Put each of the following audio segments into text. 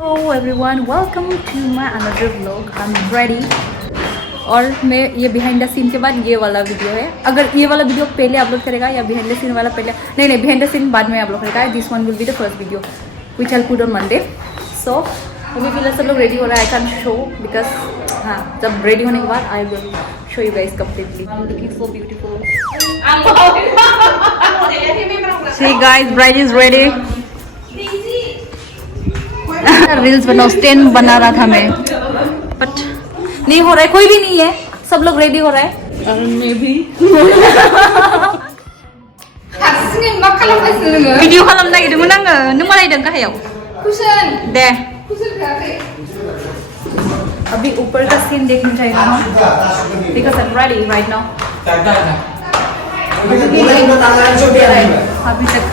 Hello everyone, welcome to my another vlog. I'm ready. और मैं ये बिहाइंड द सीन के बाद ये वाला वीडियो है. अगर ये वाला वीडियो पहले अपलोड करेगा या बिहाइंड द सीन वाला पहले नहीं बिहाइंड द सीन बाद में अपलोड करेगा. This one will be the first video which I put on Monday. So अभी फिलहाल सब लोग रेडी हो रहा है. आई कैन शो बिकॉज हाँ जब रेडी होने के बाद I will show you guys completely. I am looking so beautiful. See guys, bride is ready. Reels बनाओ, स्टैंड बना रहा था मैं बट नहीं हो रहा है. कोई भी नहीं है, सब लोग रेडी हो रहा है. मैं भी वीडियो खालामनो नागिरदोंमोन आङो. नों मालायदों गाहायाव दे. अभी ऊपर का सीन देखना चाहिए ना because I am ready right now. अभी तक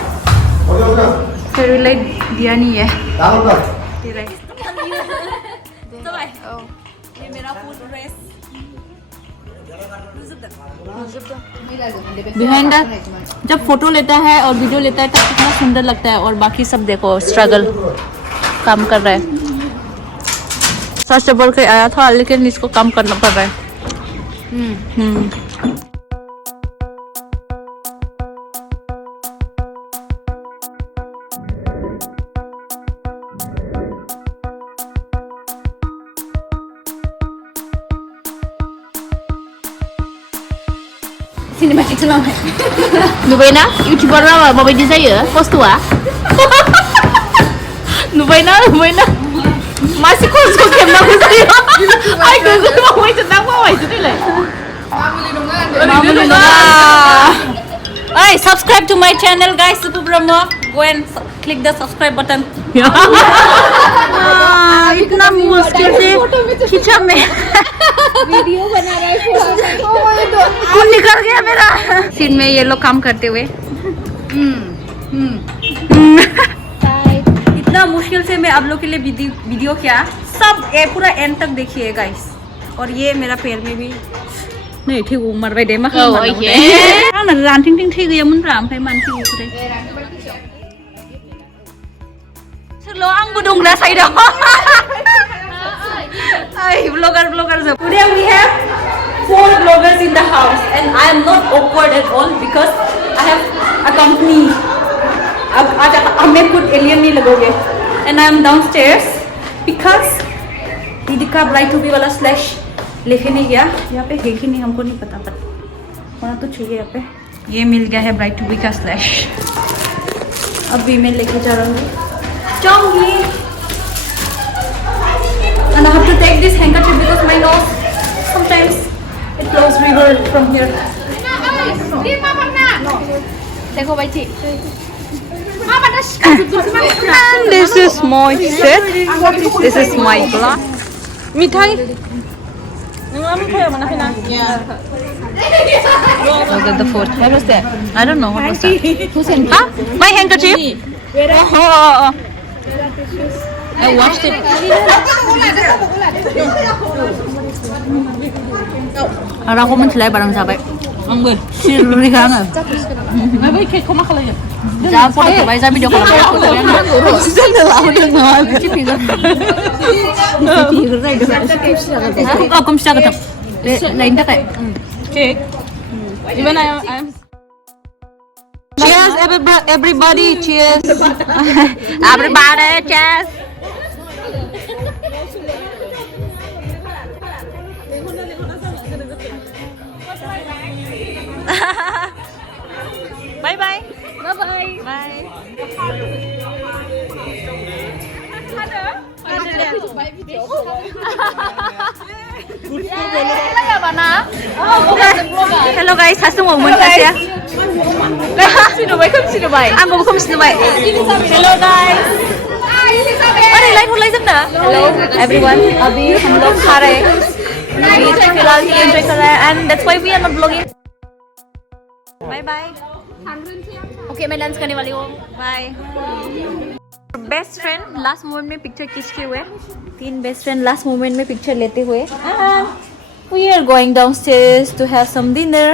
फेरी लाइट दिया नहीं है. ये मेरा फुल ड्रेस बिहाइंड जब फोटो लेता है और वीडियो लेता है तब कितना सुंदर लगता है. और बाकी सब देखो स्ट्रगल काम कर रहा है. सच बोल के आया था लेकिन इसको काम करना पड़ रहा है. Cinematic lang. Nubay na? YouTuber na ba? Mabay di sa'yo? Postuwa? Nubay na? Masih ko kem na ko sa'yo. Ay, gusto mo maway sa maway sa nila. Mamuli nunga. Ay, subscribe to my channel guys. Supubrahn. Go and click the subscribe button. इतना मुश्किल से खींचा मैं. Video बना रहा है. खून निकल गया मेरा. सीन में ये लोग काम करते हुए इतना मुश्किल से मैं आप लोग के लिए वीडियो किया. सब पूरा एंड तक देखिए गाइस. और ये मेरा पैर में भी नहीं ठीक उमर बाय दे मा खालामनो रानथिं थिं थै गैयामोन रा ओमफ्राय मानसि गुरै सोरल' आंबो दंग्रा साइडआव. Ay, vlogger. Today we have 4 vloggers in the house, and I am not awkward at all because I have a company. आज हमें कुछ alien नहीं लगोगे. And I am downstairs because दीदी का bride to be वाला slash लेके नहीं गया. यहाँ पे है कि नहीं हमको नहीं पता पर होना तो चाहिए. यहाँ पे ये मिल गया है bride to be का slash. अभी मैं लेके जा रहा हूँ चौंगी. And I have to take this handkerchief because my nose sometimes it flows river from here. And this is my set. This is my glass. Mithai. Was that the fourth? What was that? I don't know. What was that? Huh? My handkerchief? Oh. I washed it. Ara ko man sila barang sabay. Ang gue. Siri ka nga. May boy cake ko makalaya. Ja po to bay sa video ko. Ako kumusta ka to? Lain ta kay. Cake. Even I am Cheers everybody. Cheers. Everybody cheers. Bye. Hello guys, hast du mau mentas ya? Sino bay? Anggo kom sino bay? Hello guys. अरे light ना. Hello everyone. अभी हम लोग खा रहे हैं. अभी फिलहाल ये एंजॉय कर रहे हैं and that's why we are not vlogging. Bye. Okay मैं डांस करने वाली हूँ. Bye. Best friend last moment में पिक्चर खींचते हुए. 3 बेस्ट फ्रेंड लास्ट मोमेंट में पिक्चर लेते हुए. We are going downstairs to have some dinner.